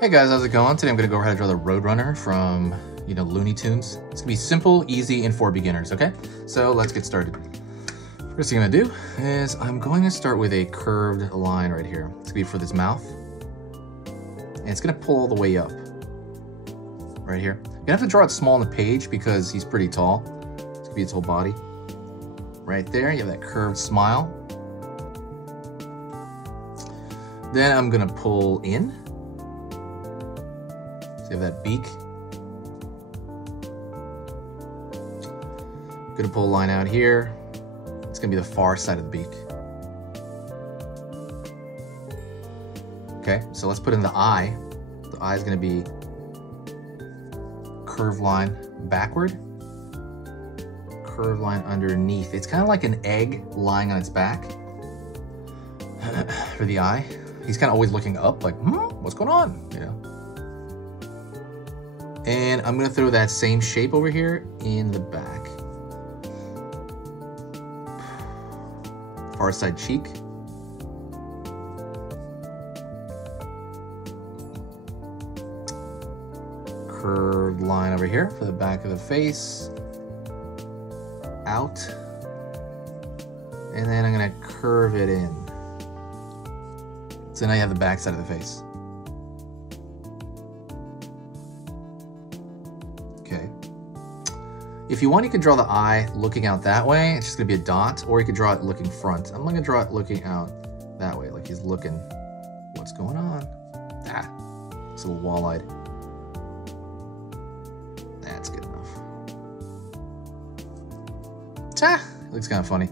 Hey guys, how's it going? Today I'm going to go ahead and draw the Roadrunner from, Looney Tunes. It's going to be simple, easy, and for beginners, okay? So let's get started. First thing I'm going to do is I'm going to start with a curved line right here. It's going to be for this mouth. And it's going to pull all the way up. Right here. You're going to have to draw it small on the page because he's pretty tall. It's going to be his whole body. Right there, you have that curved smile. Then I'm going to pull in. So you have that beak. I'm gonna pull a line out here. It's gonna be the far side of the beak. Okay, so let's put in the eye. The eye is gonna be curved line backward, curved line underneath. It's kind of like an egg lying on its back for the eye. He's kind of always looking up like, what's going on, And I'm gonna throw that same shape over here in the back. Far side cheek. Curved line over here for the back of the face. Out. And then I'm gonna curve it in. So now you have the back side of the face. Okay. If you want, you can draw the eye looking out that way. It's just gonna be a dot, or you could draw it looking front. I'm gonna draw it looking out that way, like he's looking, what's going on? It's a little wall-eyed. That's good enough. Looks kind of funny,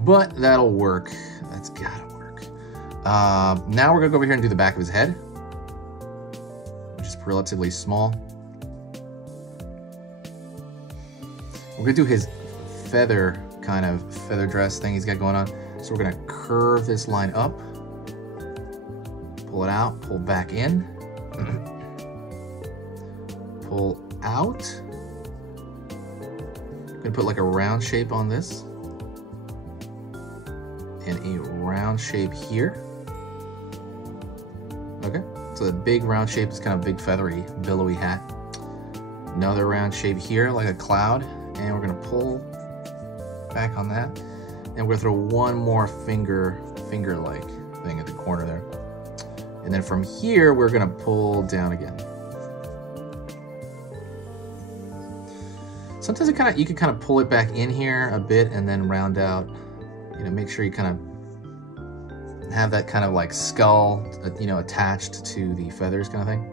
but that'll work. That's gotta work. Now we're gonna go over here and do the back of his head, which is relatively small. We're gonna do his feather dress thing he's got going on. So we're gonna curve this line up, pull it out, pull back in, pull out. I'm gonna put like a round shape on this, and a round shape here. Okay, so the big round shape is kind of big feathery, billowy hat. Another round shape here, like a cloud. And we're gonna pull back on that. And we're gonna throw one more finger-like thing at the corner there. And then from here, we're gonna pull down again. Sometimes you can kind of pull it back in here a bit and then round out. Make sure you kind of have that kind of like skull, attached to the feathers kind of thing.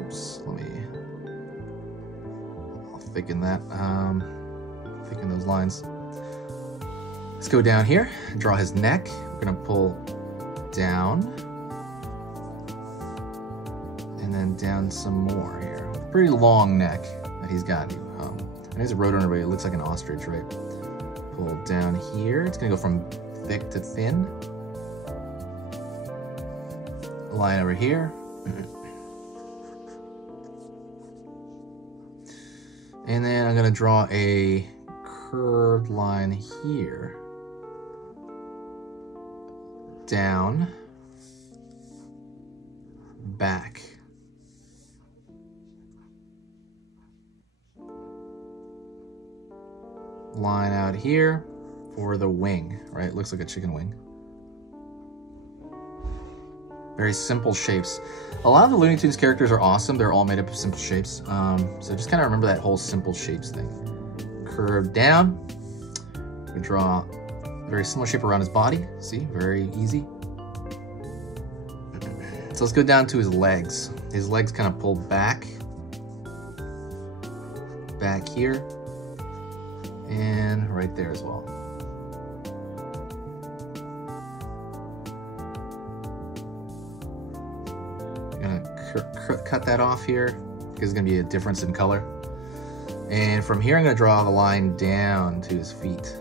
Oops, let me thicken that, thicken those lines. Let's go down here, draw his neck. We're gonna pull down, and then down some more here. Pretty long neck that he's got. He's a Roadrunner, but it looks like an ostrich, right? Pull down here. It's gonna go from thick to thin. Line over here. And then I'm gonna draw a curved line here. Down. Back. Line out here for the wing, right? Looks like a chicken wing. Very simple shapes. A lot of the Looney Tunes characters are awesome. They're all made up of simple shapes. So just kind of remember that whole simple shapes thing. Curve down. We draw a very similar shape around his body. See, very easy. So let's go down to his legs. His legs kind of pull back. Back here. And right there as well. Cut that off here because there's going to be a difference in color. And from here I'm going to draw the line down to his feet.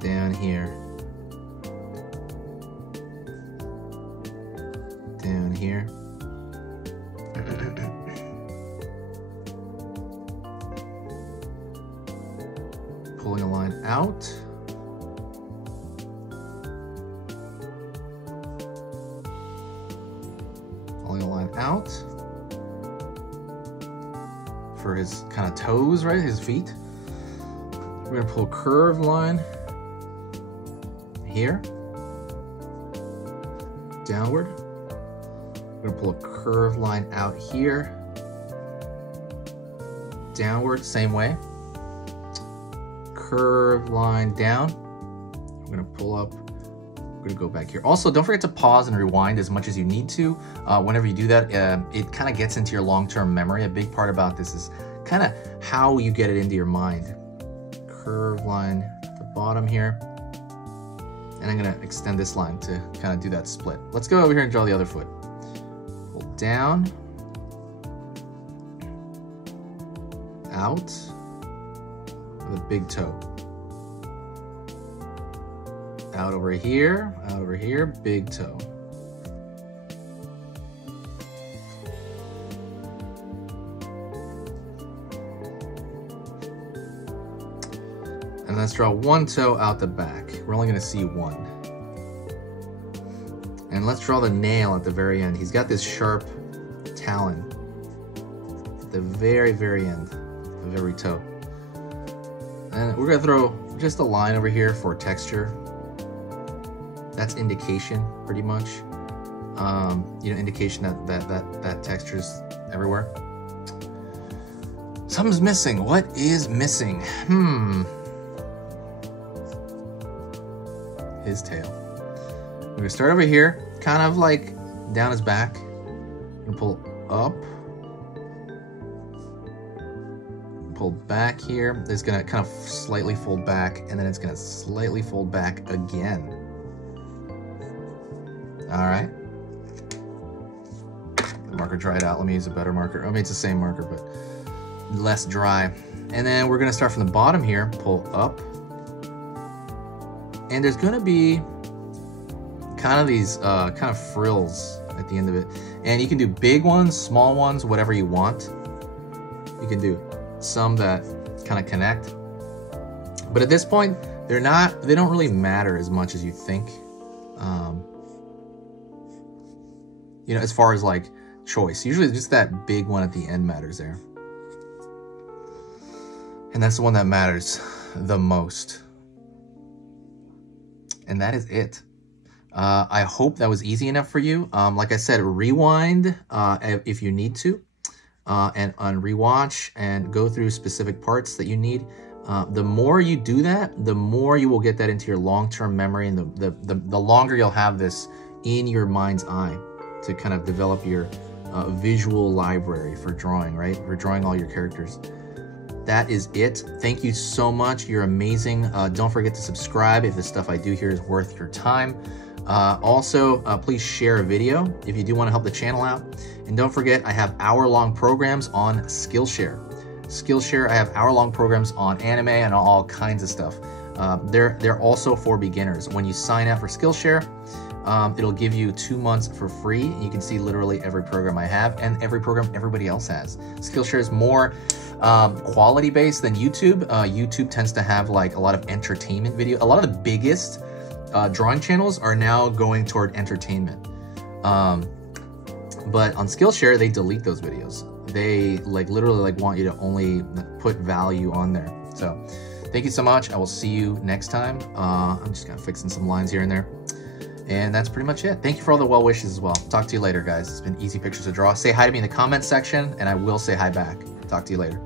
Down here. Down here. Pulling a line out. Pulling a line out for his kind of toes, right? His feet. We're gonna pull a curved line here, downward. We're gonna pull a curved line out here, downward, same way. Curved line down. We're gonna pull up. We're gonna go back here. Also, don't forget to pause and rewind as much as you need to. Whenever you do that, it kind of gets into your long-term memory. A big part about this is kind of how you get it into your mind. Curved line at the bottom here. And I'm gonna extend this line to kind of do that split. Let's go over here and draw the other foot. Pull down, out, with a big toe. Out over here, big toe. And let's draw one toe out the back. We're only gonna see one. And let's draw the nail at the very end. He's got this sharp talon at the very, very end of every toe. And we're gonna throw just a line over here for texture. That's indication, pretty much. You know, indication that texture's everywhere. Something's missing. What is missing? His tail. We're gonna start over here, kind of like down his back. We're gonna pull up. Pull back here. It's gonna kind of slightly fold back, and then it's gonna slightly fold back again. All right. The marker dried out. Let me use a better marker. I mean, it's the same marker, but less dry. And then we're gonna start from the bottom here, pull up. And there's gonna be kind of these kind of frills at the end of it. And you can do big ones, small ones, whatever you want. You can do some that kind of connect. But at this point, they don't really matter as much as you think. You know, as far as like choice, usually just that big one at the end matters there. And that's the one that matters the most. And that is it. I hope that was easy enough for you. Like I said, rewind if you need to, and rewatch and go through specific parts that you need. The more you do that, the more you will get that into your long-term memory, and the longer you'll have this in your mind's eye to kind of develop your visual library for drawing, right? For drawing all your characters. That is it. Thank you so much. You're amazing. Don't forget to subscribe if the stuff I do here is worth your time. Also, please share a video if you do want to help the channel out. And don't forget, I have hour-long programs on Skillshare. Skillshare, I have hour-long programs on anime and all kinds of stuff. They're also for beginners. When you sign up for Skillshare, it'll give you 2 months for free. You can see literally every program I have and every program everybody else has. Skillshare is more quality based than YouTube. YouTube tends to have like a lot of entertainment video. A lot of the biggest drawing channels are now going toward entertainment. But on Skillshare, they delete those videos. They like literally like want you to only put value on there. So thank you so much. I will see you next time. I'm just kind of fixing some lines here and there. And that's pretty much it. Thank you for all the well wishes as well. Talk to you later, guys. It's been easy pictures to draw. Say hi to me in the comments section, and I will say hi back. Talk to you later.